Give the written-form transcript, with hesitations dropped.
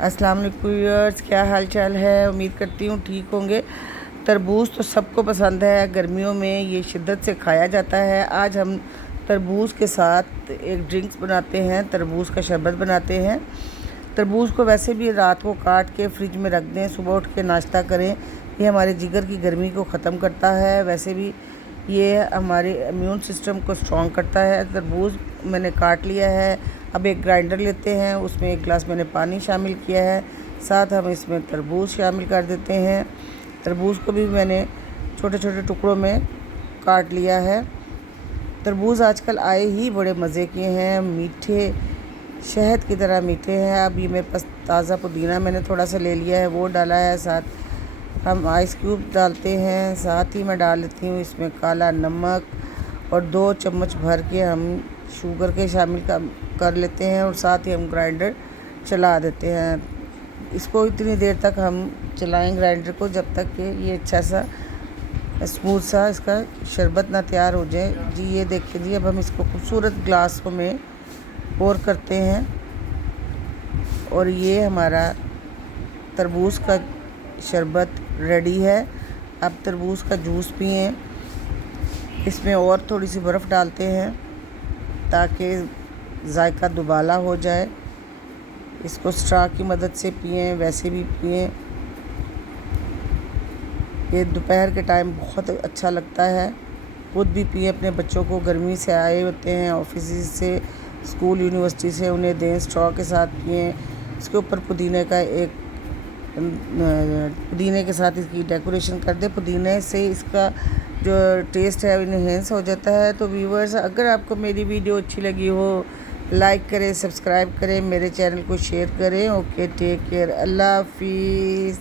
अस्सलाम वालेकुम व्यूअर्स, क्या हाल चाल है। उम्मीद करती हूँ ठीक होंगे। तरबूज तो सबको पसंद है, गर्मियों में ये शिद्दत से खाया जाता है। आज हम तरबूज के साथ एक ड्रिंक्स बनाते हैं, तरबूज का शरबत बनाते हैं। तरबूज को वैसे भी रात को काट के फ्रिज में रख दें, सुबह उठ के नाश्ता करें। ये हमारे जिगर की गर्मी को ख़त्म करता है। वैसे भी ये हमारे इम्यून सिस्टम को स्ट्रॉन्ग करता है। तरबूज मैंने काट लिया है। अब एक ग्राइंडर लेते हैं, उसमें एक गिलास मैंने पानी शामिल किया है, साथ हम इसमें तरबूज शामिल कर देते हैं। तरबूज को भी मैंने छोटे छोटे टुकड़ों में काट लिया है। तरबूज आजकल आए ही बड़े मज़े के हैं, मीठे शहद की तरह मीठे हैं। अब ये मेरे पास ताज़ा पुदीना मैंने थोड़ा सा ले लिया है, वो डाला है। साथ हम आइस क्यूब डालते हैं, साथ ही मैं डाल लेती हूँ इसमें काला नमक और 2 चम्मच भर के हम शुगर के शामिल कर लेते हैं और साथ ही हम ग्राइंडर चला देते हैं। इसको इतनी देर तक हम चलाएं ग्राइंडर को जब तक कि ये अच्छा सा स्मूथ सा इसका शरबत ना तैयार हो जाए। जी ये देखिए जी, अब हम इसको खूबसूरत ग्लासों में पोर करते हैं और ये हमारा तरबूज का शरबत रेडी है। अब तरबूज का जूस पिएं। इसमें और थोड़ी सी बर्फ़ डालते हैं ताकि जायका दुबाला हो जाए। इसको स्ट्रा की मदद से पिएं, वैसे भी पिएं। ये दोपहर के टाइम बहुत अच्छा लगता है। खुद भी पिएं, अपने बच्चों को गर्मी से आए होते हैं ऑफिस से, स्कूल यूनिवर्सिटी से, उन्हें दें स्ट्रॉ के साथ पिएं। इसके ऊपर पुदीने के साथ इसकी डेकोरेशन कर दें। पुदीने से इसका जो टेस्ट है इन्हेंस हो जाता है। तो व्यूवर्स, अगर आपको मेरी वीडियो अच्छी लगी हो, लाइक करें, सब्सक्राइब करें, मेरे चैनल को शेयर करें। ओके, टेक केयर, अल्लाह हाफिज़।